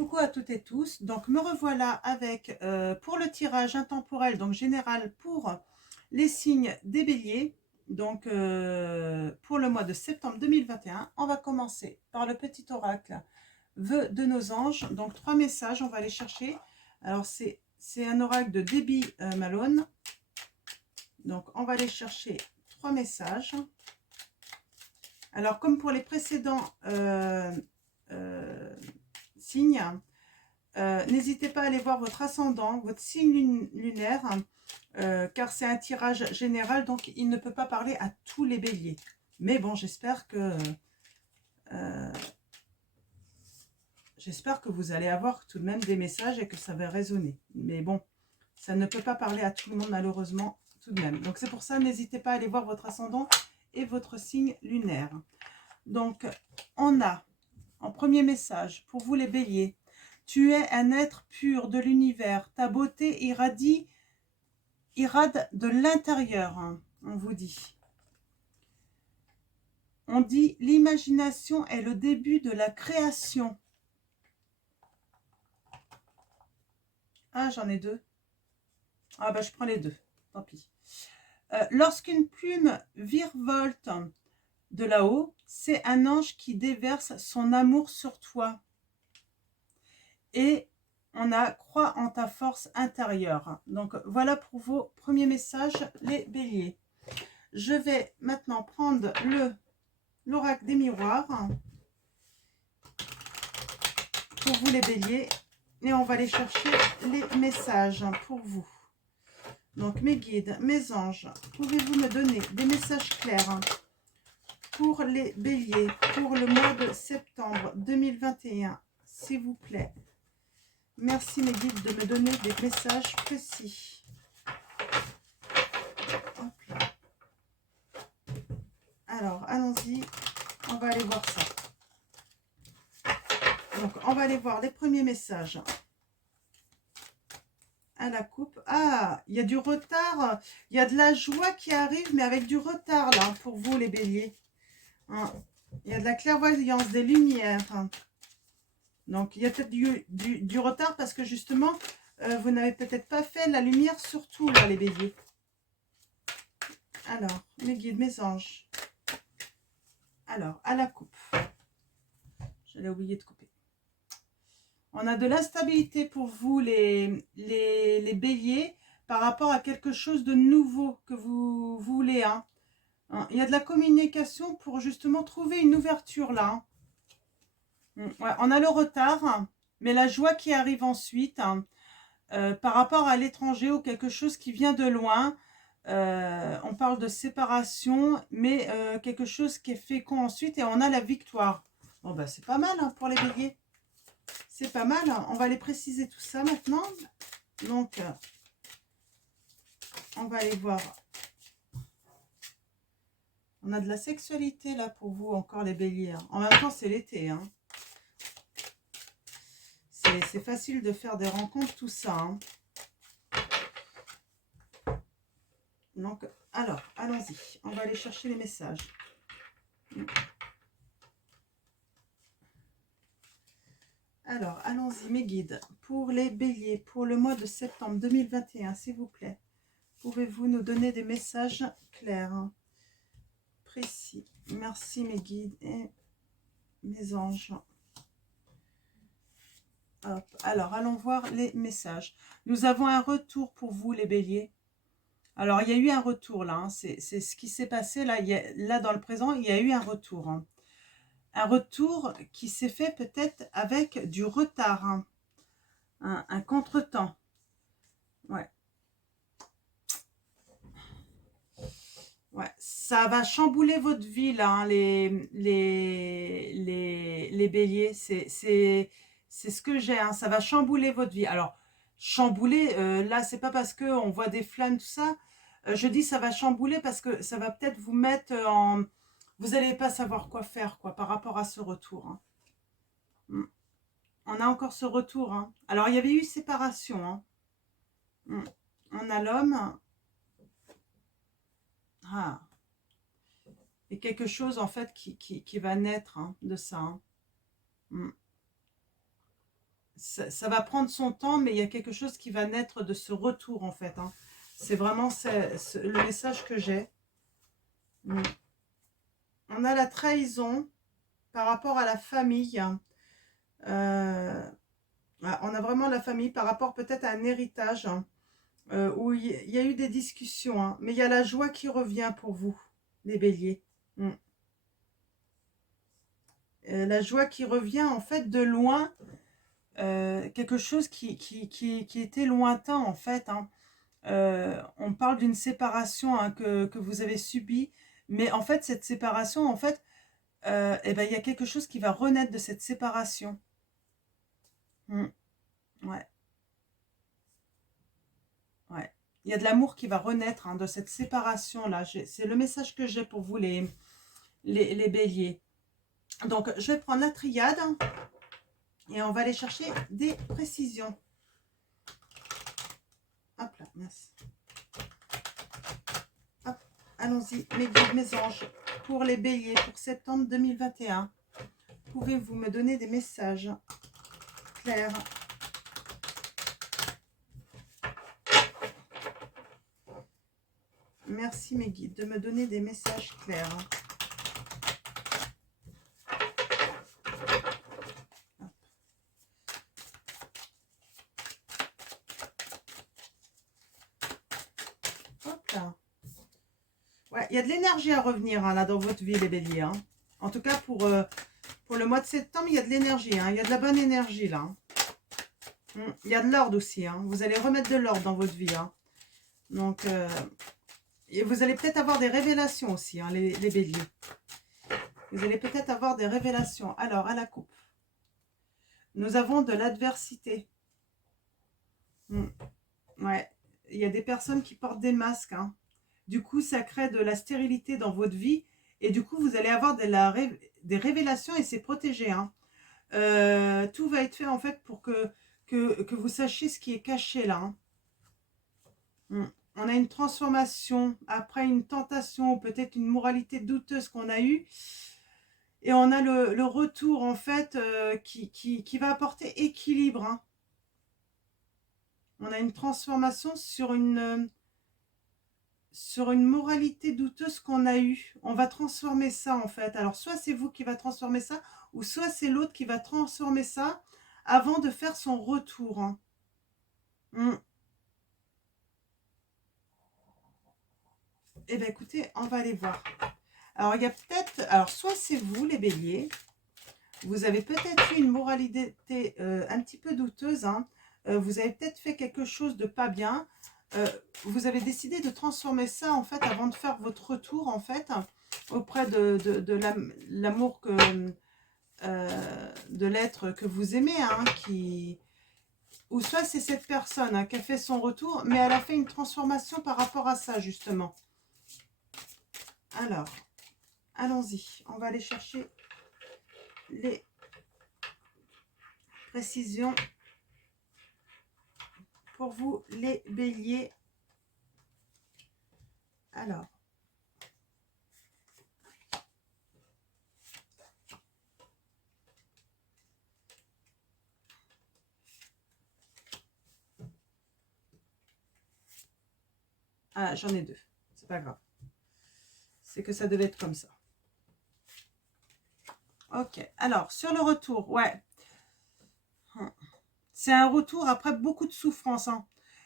Coucou à toutes et tous. Donc me revoilà avec pour le tirage intemporel, donc général pour les signes des béliers. Donc pour le mois de septembre 2021, on va commencer par le petit oracle vœux de nos anges. Donc 3 messages, on va aller chercher. Alors c'est un oracle de Debbie Malone. Donc on va aller chercher 3 messages. Alors comme pour les précédents signes, n'hésitez pas à aller voir votre ascendant, votre signe lunaire, car c'est un tirage général, donc il ne peut pas parler à tous les béliers. Mais bon, j'espère que vous allez avoir tout de même des messages et que ça va résonner. Mais bon, ça ne peut pas parler à tout le monde malheureusement tout de même. Donc c'est pour ça, n'hésitez pas à aller voir votre ascendant et votre signe lunaire. Donc on a en premier message pour vous les béliers: tu es un être pur de l'univers, ta beauté irrade de l'intérieur, hein, on vous dit. On dit l'imagination est le début de la création. Ah, j'en ai deux. Ah bah je prends les deux, tant pis. Lorsqu'une plume virevolte de là-haut, c'est un ange qui déverse son amour sur toi. Et on a crois en ta force intérieure. Donc voilà pour vos premiers messages, les béliers. Je vais maintenant prendre l'oracle des miroirs pour vous les béliers et on va aller chercher les messages pour vous. Donc mes guides, mes anges, pouvez-vous me donner des messages clairs pour les béliers pour le mois de septembre 2021, s'il vous plaît? Merci mes guides de me donner des messages précis. Hop là. Alors allons-y, on va aller voir ça. Donc on va aller voir les premiers messages à la coupe. Ah, il y a du retard, il y a de la joie qui arrive, mais avec du retard là pour vous les béliers. Hein, il y a de la clairvoyance, des lumières. Donc il y a peut-être du retard parce que justement vous n'avez peut-être pas fait la lumière sur tout là les béliers. Alors mes guides, mes anges. Alors à la coupe, j'allais oublier de couper. On a de l'instabilité pour vous les béliers par rapport à quelque chose de nouveau que vous voulez. Hein. Il y a de la communication pour justement trouver une ouverture là. Ouais, on a le retard, mais la joie qui arrive ensuite par rapport à l'étranger ou quelque chose qui vient de loin. On parle de séparation, mais quelque chose qui est fécond ensuite et on a la victoire. Bon, bah, c'est pas mal hein, pour les béliers. C'est pas mal. On va aller préciser tout ça maintenant. Donc, on va aller voir. On a de la sexualité là pour vous encore les béliers. Hein. En même temps, c'est l'été. Hein. C'est facile de faire des rencontres, tout ça. Hein. Donc, alors, allons-y. On va aller chercher les messages. Alors, allons-y, mes guides. Pour les béliers, pour le mois de septembre 2021, s'il vous plaît, pouvez-vous nous donner des messages clairs, hein, précis? Merci, mes guides et mes anges. Hop. Alors, allons voir les messages. Nous avons un retour pour vous, les béliers. Alors, il y a eu un retour, là. Hein. C'est ce qui s'est passé, là. Là, dans le présent, il y a eu un retour. Hein. Un retour qui s'est fait peut-être avec du retard. Hein. Un contretemps. Ouais. Ouais, ça va chambouler votre vie, là, hein, les béliers. C'est ce que j'ai, hein, ça va chambouler votre vie. Alors, chambouler, là, c'est pas parce qu'on voit des flammes, tout ça. Je dis ça va chambouler parce que ça va peut-être vous mettre en... Vous n'allez pas savoir quoi faire, quoi, par rapport à ce retour. Hein. On a encore ce retour. Hein. Alors, il y avait eu séparation. Hein. On a l'homme. Ah. Et quelque chose, en fait, qui va naître hein, de ça. Hein. ça va prendre son temps, mais il y a quelque chose qui va naître de ce retour, en fait. Hein. C'est vraiment le message que j'ai. On a la trahison par rapport à la famille. On a vraiment la famille par rapport peut-être à un héritage, hein, où il y a eu des discussions. Hein, mais il y a la joie qui revient pour vous, les béliers. La joie qui revient, en fait, de loin. Quelque chose qui était lointain, en fait. Hein. On parle d'une séparation, hein, que vous avez subie. Mais en fait, cette séparation, en fait, eh ben, il y a quelque chose qui va renaître de cette séparation. Ouais, ouais. Il y a de l'amour qui va renaître, hein, de cette séparation-là. C'est le message que j'ai pour vous, les béliers. Donc, je vais prendre la triade et on va aller chercher des précisions. Hop là, mince. Hop, allons-y, mes guides, mes anges, pour les béliers, pour septembre 2021. Pouvez-vous me donner des messages clairs? Merci mes guides de me donner des messages clairs. Hop là. Ouais, il y a de l'énergie à revenir, hein, là dans votre vie les béliers. Hein. En tout cas pour le mois de septembre, il y a de l'énergie. Hein. Il y a de la bonne énergie là. Hein. Il y a de l'ordre aussi. Hein. Vous allez remettre de l'ordre dans votre vie. Hein. Donc, et vous allez peut-être avoir des révélations aussi, hein, les béliers. Vous allez peut-être avoir des révélations. Alors, à la coupe, nous avons de l'adversité. Ouais, il y a des personnes qui portent des masques. Hein. Du coup, ça crée de la stérilité dans votre vie. Et du coup, vous allez avoir des révélations et c'est protégé. Hein. Tout va être fait en fait pour que vous sachiez ce qui est caché là. Hein. On a une transformation après une tentation, peut-être une moralité douteuse qu'on a eue. Et on a le retour, en fait, qui va apporter équilibre. Hein. On a une transformation sur une moralité douteuse qu'on a eue. On va transformer ça, en fait. Alors, soit c'est vous qui va transformer ça, ou soit c'est l'autre qui va transformer ça avant de faire son retour. Hein. Eh bien, écoutez, on va aller voir. Alors, il y a peut-être... Alors, soit c'est vous, les béliers. Vous avez peut-être eu une moralité un petit peu douteuse. Hein. Vous avez peut-être fait quelque chose de pas bien. Vous avez décidé de transformer ça, en fait, avant de faire votre retour, en fait, auprès de l'amour de l'être que vous aimez, hein, ou soit c'est cette personne, hein, qui a fait son retour, mais elle a fait une transformation par rapport à ça, justement. Alors, allons-y. On va aller chercher les précisions pour vous, les béliers. Alors, ah, j'en ai deux. C'est pas grave. C'est que ça devait être comme ça. Ok. Alors, sur le retour, ouais. C'est un retour après beaucoup de souffrance. Hein.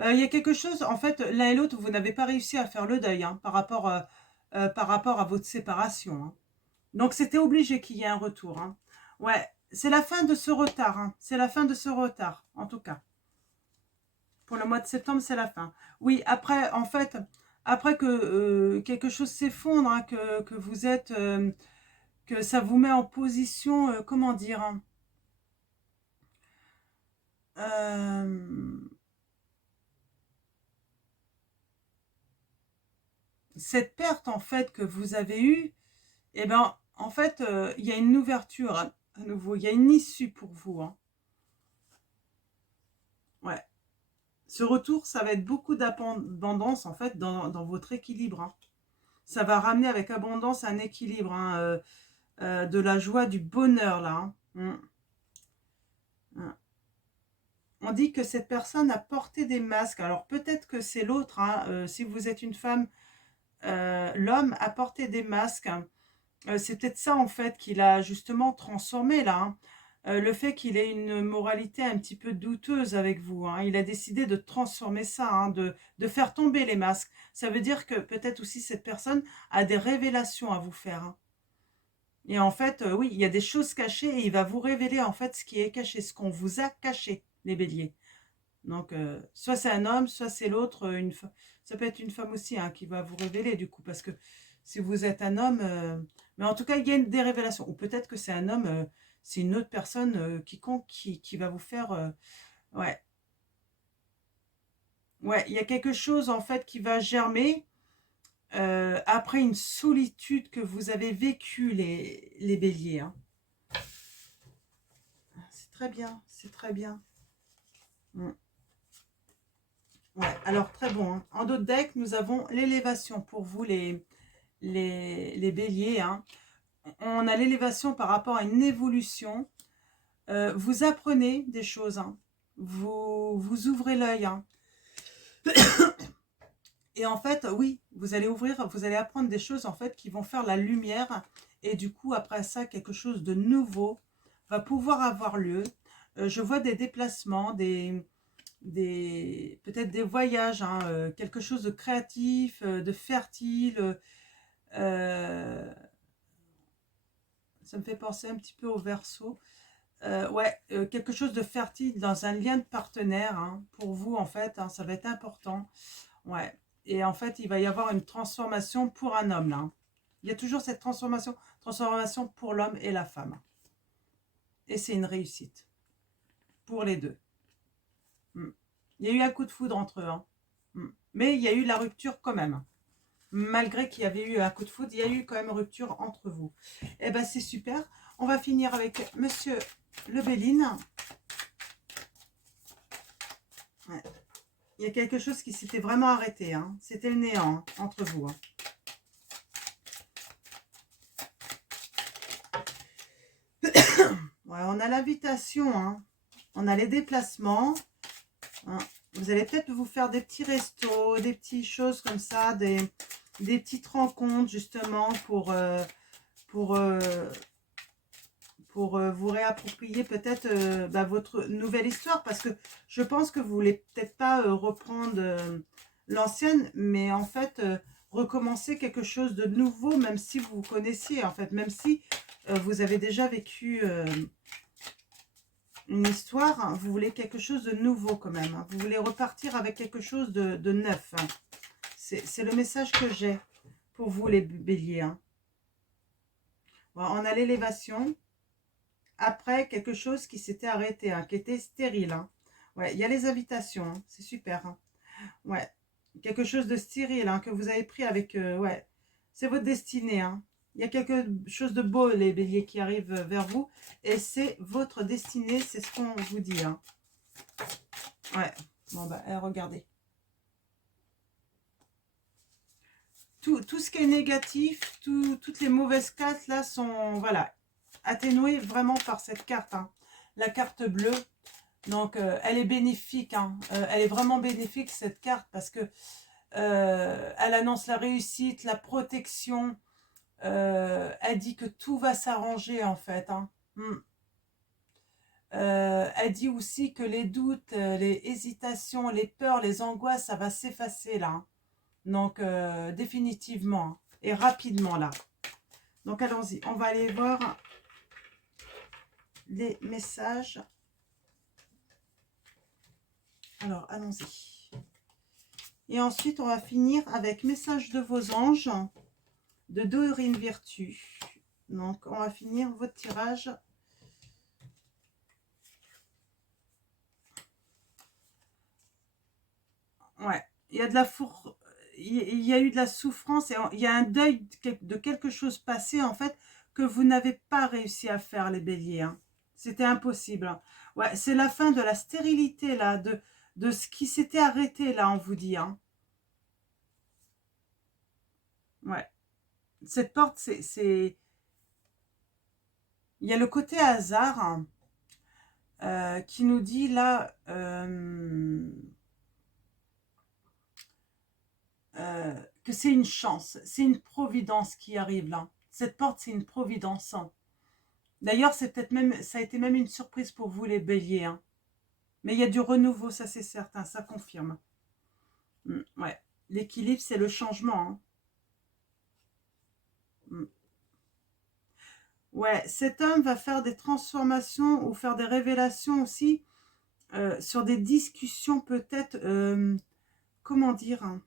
Il y a quelque chose, en fait, l'un et l'autre, vous n'avez pas réussi à faire le deuil, hein, par rapport à votre séparation. Hein. Donc, c'était obligé qu'il y ait un retour. Hein. Ouais, c'est la fin de ce retard. Hein. C'est la fin de ce retard, en tout cas. Pour le mois de septembre, c'est la fin. Oui, après, en fait, après que quelque chose s'effondre, hein, que vous êtes... que ça vous met en position, comment dire... Hein, cette perte, en fait, que vous avez eue, eh ben, en fait, il y a une ouverture à nouveau. Il y a une issue pour vous. Hein. Ouais. Ce retour, ça va être beaucoup d'abondance, en fait, dans votre équilibre. Hein. Ça va ramener avec abondance un équilibre, hein, de la joie, du bonheur, là. Hein. on dit que cette personne a porté des masques. Alors peut-être que c'est l'autre, hein, si vous êtes une femme, l'homme a porté des masques. C'est peut-être ça en fait qu'il a justement transformé là, hein. Le fait qu'il ait une moralité un petit peu douteuse avec vous, hein. Il a décidé de transformer ça, hein, de faire tomber les masques. Ça veut dire que peut-être aussi cette personne a des révélations à vous faire, hein. Et en fait, oui, il y a des choses cachées et il va vous révéler en fait ce qui est caché, ce qu'on vous a caché, les béliers. Donc, soit c'est un homme, soit c'est l'autre, ça peut être une femme aussi, hein, qui va vous révéler du coup, parce que si vous êtes un homme, mais en tout cas, il y a des révélations. Ou peut-être que c'est un homme, c'est une autre personne quiconque qui va vous faire... ouais, ouais, il y a quelque chose en fait qui va germer après une solitude que vous avez vécue, les béliers, hein. C'est très bien, c'est très bien. Mm. Ouais, alors très bon, hein. En d'autres decks, nous avons l'élévation pour vous, les béliers, hein. On a l'élévation par rapport à une évolution. Vous apprenez des choses, hein. Vous ouvrez l'œil, hein. Et en fait, oui, vous allez apprendre des choses en fait qui vont faire la lumière. Et du coup, après ça, quelque chose de nouveau va pouvoir avoir lieu. Je vois des déplacements, peut-être des voyages, hein, quelque chose de créatif, de fertile. euh, Ça me fait penser un petit peu au Verseau. Ouais, quelque chose de fertile dans un lien de partenaire, hein, pour vous en fait, hein, ça va être important. Ouais. Et en fait, il va y avoir une transformation pour un homme là, hein. Il y a toujours cette transformation pour l'homme et la femme. Et c'est une réussite pour les deux. Mm. Il y a eu un coup de foudre entre eux, hein. Mm. Mais il y a eu la rupture quand même. Malgré qu'il y avait eu un coup de foudre, il y a eu quand même rupture entre vous. Eh ben c'est super. On va finir avec Monsieur Le Béline. Ouais. Il y a quelque chose qui s'était vraiment arrêté, hein. C'était le néant, hein, entre vous, hein. Ouais, on a l'invitation, hein. On a les déplacements, hein. Vous allez peut-être vous faire des petits restos, des petites choses comme ça, des petites rencontres justement pour, vous réapproprier peut-être votre nouvelle histoire. Parce que je pense que vous voulez peut-être pas reprendre l'ancienne, mais en fait recommencer quelque chose de nouveau, même si vous connaissiez, en fait, même si vous avez déjà vécu une histoire, hein, vous voulez quelque chose de nouveau quand même, hein. Vous voulez repartir avec quelque chose de neuf, hein. C'est le message que j'ai pour vous les béliers, hein. Bon, on a l'élévation. Après, quelque chose qui s'était arrêté, hein, qui était stérile, hein. Ouais, il y a les invitations, hein, c'est super, hein. Ouais, quelque chose de stérile, hein, que vous avez pris avec... ouais, c'est votre destinée, hein. Il y a quelque chose de beau, les béliers, qui arrive vers vous. Et c'est votre destinée, c'est ce qu'on vous dit, hein. Ouais, bon, bah, regardez. Tout ce qui est négatif, toutes les mauvaises cartes, là, sont, voilà, atténuées vraiment par cette carte, hein. La carte bleue. Donc, elle est bénéfique, hein. Elle est vraiment bénéfique, cette carte, parce que elle annonce la réussite, la protection. Elle dit que tout va s'arranger, en fait, hein. Elle dit aussi que les doutes, les hésitations, les peurs, les angoisses, ça va s'effacer, là, hein. Donc, définitivement, hein, et rapidement, là. Donc, allons-y. On va aller voir les messages. Alors, allons-y. Et ensuite, on va finir avec message de vos anges de Dorine Virtue. Donc, on va finir votre tirage. Ouais, il y a de la il y a eu de la souffrance et il y a un deuil de quelque chose passé, en fait, que vous n'avez pas réussi à faire, les béliers, hein. C'était impossible, hein. Ouais, c'est la fin de la stérilité, là, de ce qui s'était arrêté, là, on vous dit, hein. Ouais. Cette porte, il y a le côté hasard, hein. qui nous dit là que c'est une chance, c'est une providence qui arrive là. Cette porte, c'est une providence. D'ailleurs, c'est peut-être même, ça a été même une surprise pour vous les béliers. Hein. Mais il y a du renouveau, ça c'est certain, ça confirme. Ouais, l'équilibre, c'est le changement. Hein. Ouais, cet homme va faire des transformations ou faire des révélations aussi sur des discussions peut-être, comment dire, hein.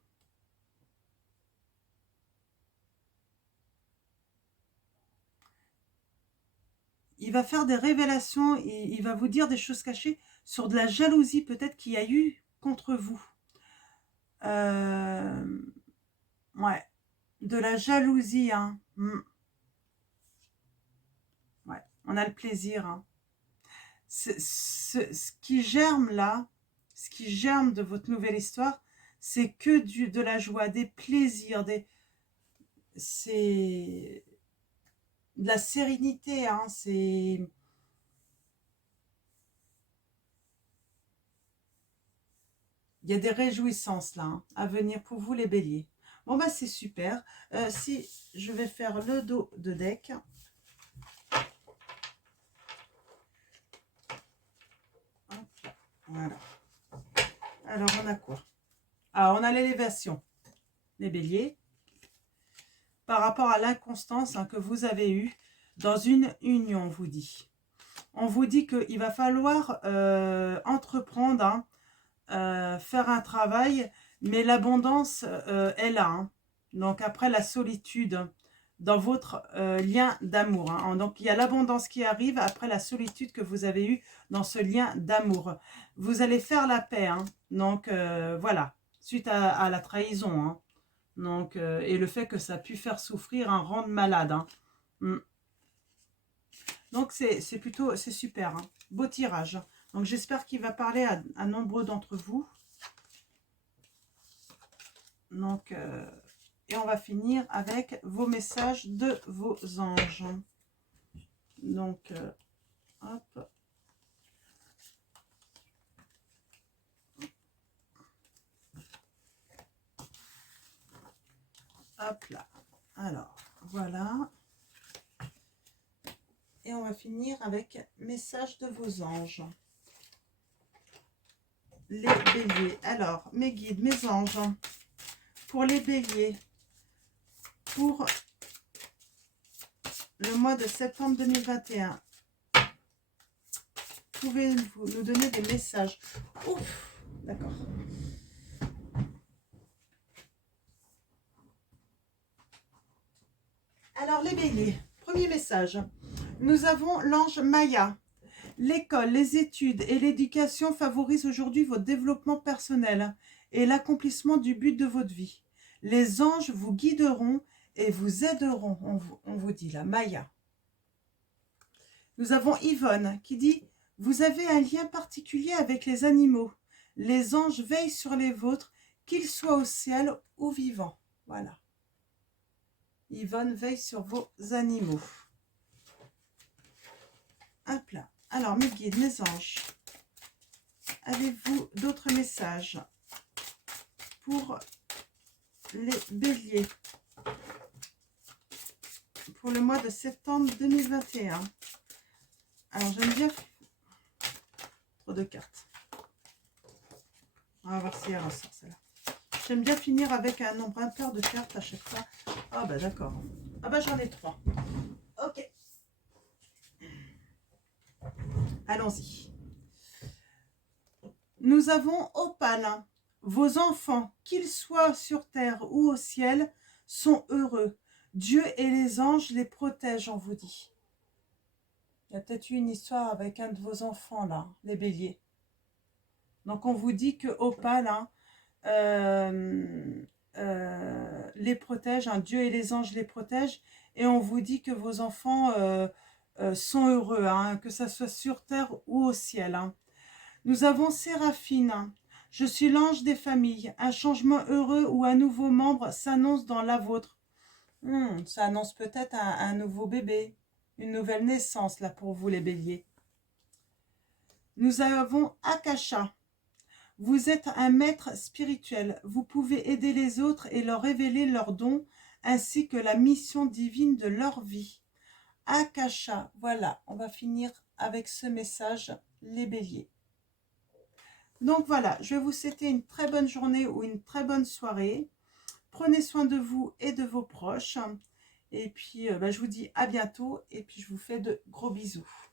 Il va faire des révélations, il va vous dire des choses cachées sur de la jalousie peut-être qu'il y a eu contre vous. Ouais, de la jalousie, hein. Ouais, on a le plaisir, hein. Ce qui germe là, ce qui germe de votre nouvelle histoire, c'est que de la joie, des plaisirs, c'est de la sérénité, hein, c'est... Il y a des réjouissances là, hein, à venir pour vous les béliers. Bon bah c'est super. Si je vais faire le dos de deck. Hop, voilà. Alors on a quoi? Ah, on a l'élévation, les béliers, par rapport à l'inconstance que vous avez eue dans une union, on vous dit. On vous dit qu'il va falloir entreprendre, hein, faire un travail, mais l'abondance est là. Hein. Donc après la solitude dans votre lien d'amour. Hein. Donc il y a l'abondance qui arrive après la solitude que vous avez eue dans ce lien d'amour. Vous allez faire la paix. Hein. Donc voilà, suite à la trahison. Hein. Donc, et le fait que ça a pu faire souffrir, hein, rendre malade. Hein. Donc c'est plutôt, c'est super. Hein. Beau tirage. Donc j'espère qu'il va parler à nombreux d'entre vous. Donc, et on va finir avec vos messages de vos anges. Donc, hop. Hop là. Alors, voilà. Et on va finir avec message de vos anges. Les béliers. Alors, mes guides, mes anges. Pour les béliers. Pour le mois de septembre 2021. Pouvez-vous nous donner des messages? Ouf, d'accord. Alors, les béliers. Premier message. Nous avons l'ange Maya. L'école, les études et l'éducation favorisent aujourd'hui votre développement personnel et l'accomplissement du but de votre vie. Les anges vous guideront et vous aideront, on vous dit là, Maya. Nous avons Yvonne qui dit « Vous avez un lien particulier avec les animaux. Les anges veillent sur les vôtres, qu'ils soient au ciel ou vivants. » Voilà. Yvonne veille sur vos animaux. Hop là. Alors, mes guides, mes anges, avez-vous d'autres messages pour les béliers pour le mois de septembre 2021? Alors, j'aime bien... Trop de cartes. On va voir si elle ressort, celle-là. J'aime bien finir avec un nombre impair de cartes à chaque fois. Ah bah d'accord. Ah bah j'en ai 3. Ok. Allons-y. Nous avons Opale. Vos enfants, qu'ils soient sur terre ou au ciel, sont heureux. Dieu et les anges les protègent, on vous dit. Il y a peut-être eu une histoire avec un de vos enfants, là, les béliers. Donc, on vous dit que Opale les protège, hein, Dieu et les anges les protègent. Et on vous dit que vos enfants sont heureux, hein, que ça soit sur terre ou au ciel. Hein. Nous avons Séraphine. Je suis l'ange des familles. Un changement heureux ou un nouveau membre s'annonce dans la vôtre. Ça annonce peut-être un nouveau bébé, une nouvelle naissance là pour vous les béliers. Nous avons Akasha. Vous êtes un maître spirituel. Vous pouvez aider les autres et leur révéler leurs dons ainsi que la mission divine de leur vie. Akasha, voilà, on va finir avec ce message, les béliers. Donc voilà, je vais vous souhaiter une très bonne journée ou une très bonne soirée. Prenez soin de vous et de vos proches. Et puis, je vous dis à bientôt et puis je vous fais de gros bisous.